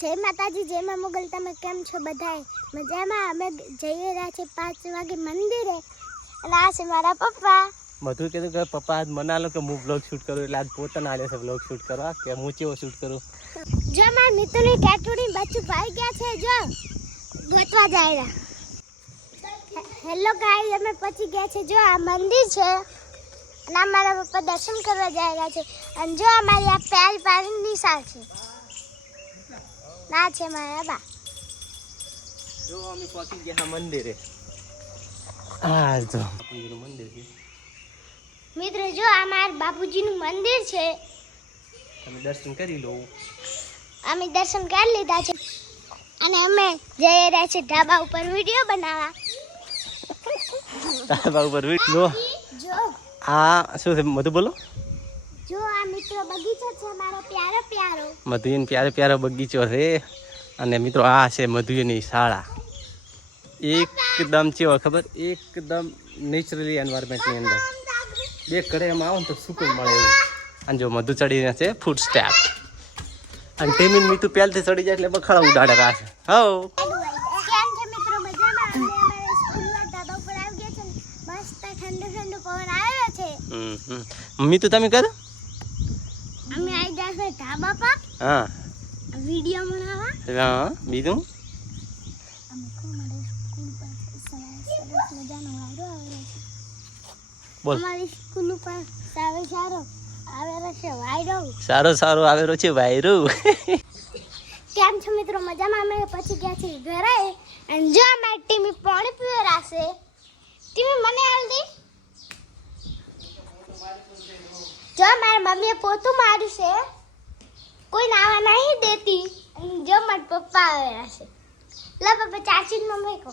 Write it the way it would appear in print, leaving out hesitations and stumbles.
જય માતાજી, જય માં મોગલ. તમે કેમ છો બધાય? મજામાં? અમે જઈ રહ્યા છે 5 વાગે મંદિરે અને આ છે મારા પપ્પા. બધું કીધું કે પપ્પા આજ મના લો કે હું બ્લોગ શૂટ કરું, એટલે આજ પોતાને આલે છે બ્લોગ શૂટ કરવા કે હું કેવો શૂટ કરું. જો મારા મિત્રોની ટેટુડી બચ્ચું ભાઈ ગયા છે, જો ગોતવા જાય. હેલો ગાઈસ, અમે પહોંચી ગયા છે. જો આ મંદિર છે અને મારા પપ્પા દર્શન કરવા જઈ રહ્યા છે. અને જો અમારી આ પ્યારી પ્યારી નિશા છે, ના છે મારા બા. જો અમે પહોંચી ગયા મંદિરે. આ જો બાપુજીનું મંદિર છે મિત્રો. જો આ મારા બાપુજીનું મંદિર છે. તમે દર્શન કરી લો. અમે દર્શન કરી લીધા છે અને અમે જઈ રહ્યા છે ઢાબા ઉપર વિડીયો બનાવવા. ધાબા ઉપર લો. જો આ શું છે મધુ, બોલો. જો આ મિત્રો બગીચો છે મારો પ્યારો પ્યારો. મધુની પ્યારો પ્યારો બગીચો છે. અને મિત્રો આ છે મધુની શાળા. એકદમ કેવો ખબર, એકદમ નેચરલી એન્વાયરમેન્ટની અંદર બે ઘરે એમ આવો ને તો સુકૂન મળે એવું. અને જો મધુ ચડીને છે ફૂટ સ્ટેપ. અને ટેમીન મીઠું પહેલથી ચડી જાય એટલે બખાડા ઉડાડે રાખે. હવ કેમ છે મિત્રો? મજામાં? અમે અમારા સ્કૂલના ઢાબા ઉપર આવી ગયા છે. મસ્ત ઠંડો ઠંડો પવન આવ્યો છે. મીઠું તમે કરો. અમે આવી ગયા છે ઢાબા પર હા વિડીયો બનાવવા. હા બીજું અમે અમારી સ્કૂલ પર સરસ મજાનો વાયરો આવેલો છે. બોલ. અમારી સ્કૂલ ઉપર સારો આવેલો છે વાયરો. સારો સારો આવેલો છે વાયરો. કેમ છો મિત્રો? મજામાં? અમે પછી ગયા છીએ ઘરે. અને જો અમારી ટીમી પાણી પીવે રાશે. ટીમી મને હાલ દે. જો મારી મમ્મીએ પોતું માર્યું છે, કોઈ નાવા નહીં દેતી. અને જો મારા પપ્પા આવે રાશે. લા પપ્પા ચાચી મમ્મી કહો.